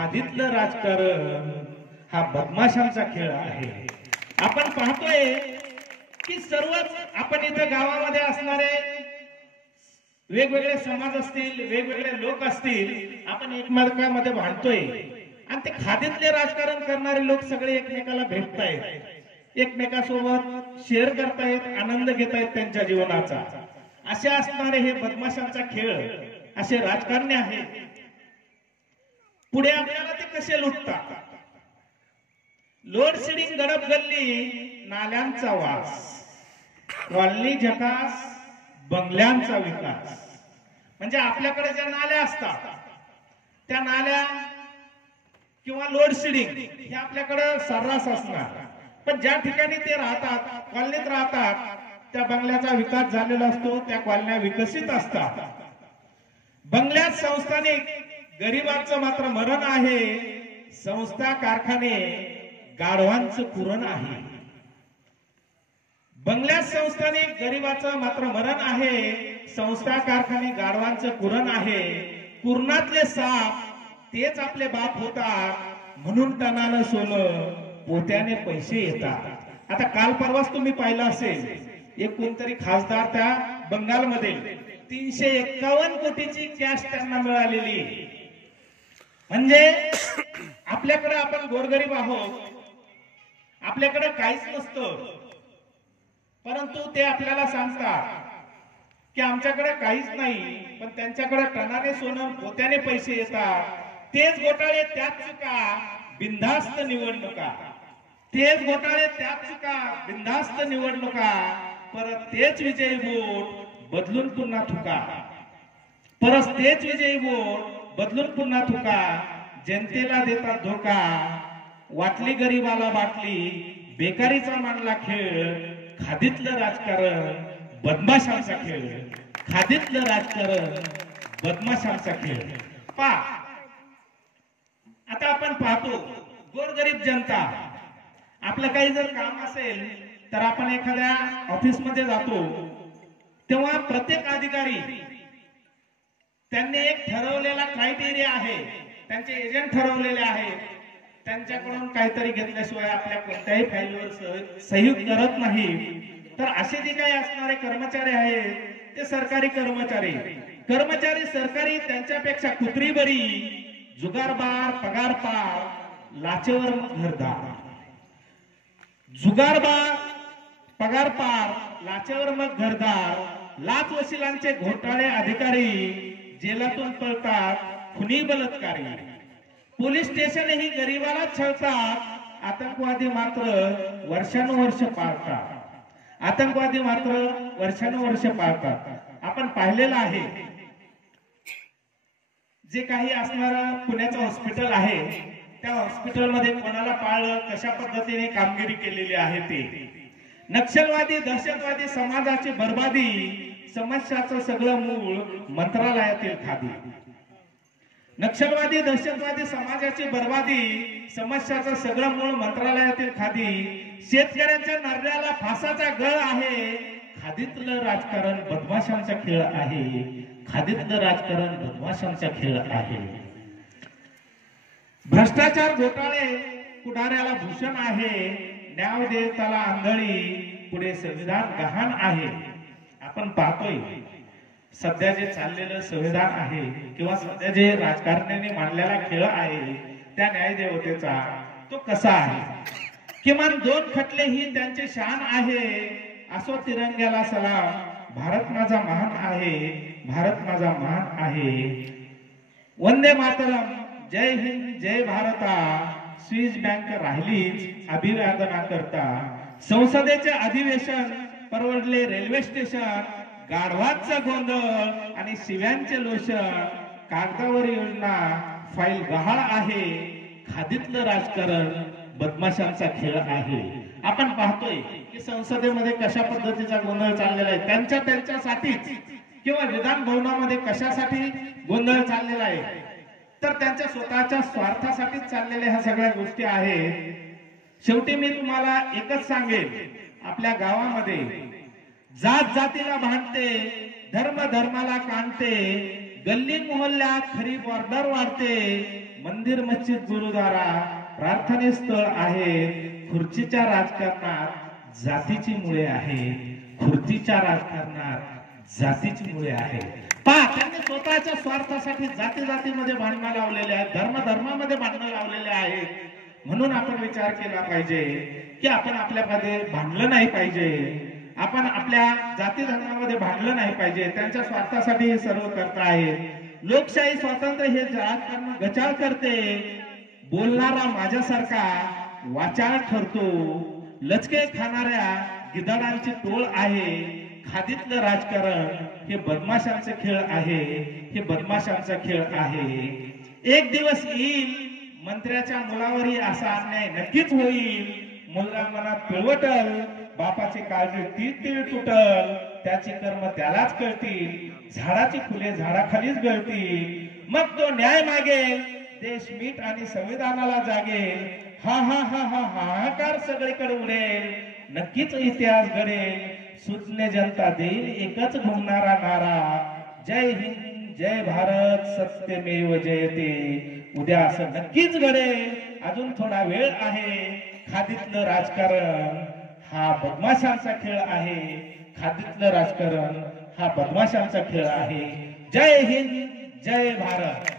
खादीतलं राजकारण हा बदमाशांचा खेळ आहे। आपण पाहतोय की सर्वच आपण इथं गावामध्ये असणारे वेगवेगळे समाज असतील, वेगवेगळे लोक असतील, आपण एकमेकांमध्ये भांडतोय आणि ते खादीतले राजकारण करणारे लोक सगळे एकमेकाला भेटतायत, एकमेकांसोबत शेअर करतायत, आनंद घेतायत त्यांच्या जीवनाचा। असे असणारे हे बदमाशांचा खेळ, असे राजकारणी आहेत। पुढे आपल्याला ते कसे लुटतात? लोड शेडिंग, गडप गल्ली, नाल्यांचा वास, कॉलनी झकास, बंगल्यांचा विकास। म्हणजे आपल्याकडे ज्या नाल्या असतात त्या नाल्या किंवा लोड शेडिंग हे आपल्याकडे सर्रास असणार, पण ज्या ठिकाणी ते राहतात, कॉलनीत राहतात, त्या बंगल्याचा विकास झालेला असतो, त्या कॉलन्या विकसित असतात। बंगल्यात संस्थानिक, गरिबांचं मात्र मरण आहे। संस्था, कारखाने, गाढवांचं कुरण आहे। बंगल्यात संस्थानिक, गरिबाचं मात्र मरण आहे। संस्था, कारखाने, गाढवांचं कुरण आहे। कुरणातले साप तेच आपले बाप होतात, म्हणून टनानं सोनं, पोत्याने पैसे येतात। आता काल परवाच तुम्ही पाहिलं असेल, एक कोणतरी खासदार त्या बंगालमध्ये 351 कोटीची कॅश त्यांना मिळालेली। म्हणजे आपल्याकडे आपण गोरगरीब आहोत, आपल्याकडे काहीच नसतं, परंतु ते आपल्याला सांगतात की आमच्याकडे काहीच नाही, पण त्यांच्याकडे टनाने सोनं, पोत्याने पैसे येतात। तेच घोटाळे, त्याच चुका, बिनधास्त निवडणुका। तेच घोटाळे, त्याच चुका, बिनधास्त निवडणुका। परत तेच विजयी वोट, बदलून पुन्हा थुका। परत तेच विजयी वोट, बदलून पुन्हा थुका। जनतेला देतात धोका, वाटली गरीबाला बाटली, बेकारीचा मांडला खेळ। खादीतलं राजकारण, बदमाशांचा खेळ। खादीतलं राजकारण, बदमाशांचा खेळ। आता आपण पाहतो, गोरगरीब जनता, आपलं काही जर काम असेल तर आपण एखाद्या ऑफिस मध्ये जातो, तेव्हा प्रत्येक अधिकारी त्यांनी एक ठरवलेला क्रायटेरिया आहे, त्यांचे एजंट ठरवलेले आहेत, त्यांच्याकडून काहीतरी घेतल्याशिवाय आपल्या कोणत्याही फाईलवर सही करत नाही। तर असे जे काही असणारे कर्मचारी आहेत ते सरकारी कर्मचारी, सरकारी, त्यांच्यापेक्षा कुत्री बरी, जुगारबार, पगारपार, लाचेवर घरदार। जुगारबार, पगारपार, लाचेवर मग घरदार। लाच वशिलांचे घोटाळे अधिकारी जेलातून पळतात, खुनी बलात्कारी। पोलीस स्टेशनही गरीबाला छळतात, आतंकवादी मात्र वर्षानुवर्ष पाळतात। आतंकवादी मात्र वर्षानुवर्ष पाळतात। आपण पाहिलेलं आहे, जे काही असणारं पुण्याचं हॉस्पिटल आहे, त्या हॉस्पिटलमध्ये कोणाला पाळलं, कशा पद्धतीने कामगिरी केलेली आहे ते। नक्षलवादी, दहशतवादी समाजाची बर्बादी, समस्याचं सगळं मूळ मंत्रालयातील खादी। नक्षलवादी, दहशतवादी समाजाची बर्बादी, समस्याचं सगळं मूळ मंत्रालयातील खादी। शेतकऱ्यांच्या नरड्याला फासाचा गळ आहे, खादीतलं राजकारण बदमाशांचा खेळ आहे। खादीतलं राजकारण बदमाशांचा खेळ आहे। भ्रष्टाचार, घोटाळे पुढाऱ्याला भूषण आहे, न्याय देताला आंधळी, पुढे संविधान गहाण आहे। आपण पाहतोय सध्या जे चाललेलं संविधान आहे किंवा सध्या जे राजकारण्यांनी मांडलेला खेळ आहे, त्या न्यायदेवतेचा तो कसा आहे। किमान 2 खटले ही त्यांचे शान आहे, असो तिरंग्याला सलाम, भारत माझा महान आहे, भारत माझा महान आहे। वंदे मातरम, जय हिंद, जय भारता, स्विस बँक राहिलीच अभिवादना करता। संसदेचे अधिवेशन, परवडले रेल्वे स्टेशन, गाढवांचा गोंधळ आणि शिव्यांचे लोषण, कागदावर योजना, फाईल गहाळ आहे। खादीतलं राजकारण बदमाशांचा खेळ आहे। आपण पाहतोय की संसदेमध्ये कशा पद्धतीचा गोंधळ चाललेला आहे, त्यांच्यासाठीच, किंवा विधान भवनामध्ये कशासाठी गोंधळ चाललेला आहे, तर त्यांच्या स्वतःच्या स्वार्थासाठीच चाललेल्या ह्या सगळ्या गोष्टी आहेत। शेवटी मी तुम्हाला एकच सांगेन, आपल्या गावामध्ये जात जातीला भांडते, धर्म धर्माला कांडते, गल्ली मोहल्ल्यात खरी बॉर्डर वाढते, मंदिर मस्जिद गुरुद्वारा प्रार्थनेस्थळ आहे, खुर्चीच्या राजकारणात जातीची मुळे आहे, खुर्चीच्या राजकारणात जातीची मुळे आहे। पहा, त्यांनी स्वतःच्या स्वार्थासाठी जाती जातीमध्ये भांडणं लावलेले आहेत, धर्मामध्ये भांडणं लावलेले आहेत। म्हणून आपण विचार केला पाहिजे की आपण आपल्यामध्ये भांडलं नाही पाहिजे, आपण आपल्या जाती धर्मामध्ये भांडलं नाही पाहिजे। त्यांच्या स्वार्थासाठी हे सर्व करत आहेत। लोकशाही स्वातंत्र्य हे राजकारण गचाळ करते, बोलणारा माझ्यासारखा वाचाळ ठरतो, लचके खाणाऱ्या गिधाडांची टोळ आहे, खादीतलं राजकारण हे बदमाशांचा खेळ आहे, हे बदमाशांचा खेळ आहे। एक दिवस येईल मंत्र्याच्या मुलावरही असा अन्याय नक्कीच होईल, मुलगा मनात पिळवटल, बापाची काळजी तीळ तुटल, त्याची कर्म त्यालाच कळतील, झाडाची फुले झाडाखालीच गळतील, मग तो न्याय मागेल, देश मीठ आणि संविधानाला जागेल, हा हा हा हा हाहाकार सगळीकडे उडेल, नक्कीच इतिहास घडेल, सुज्ञ जनता देईल एकच घुमणारा नारा, जय हिंद जय भारत सत्यमेव जयते। उद्या असं नक्कीच घडेल, अजून थोडा वेळ आहे। खादीतलं राजकारण हा बदमाशांचा खेळ आहे, खादीतलं राजकारण हा बदमाशांचा खेळ आहे। जय हिंद जय भारत।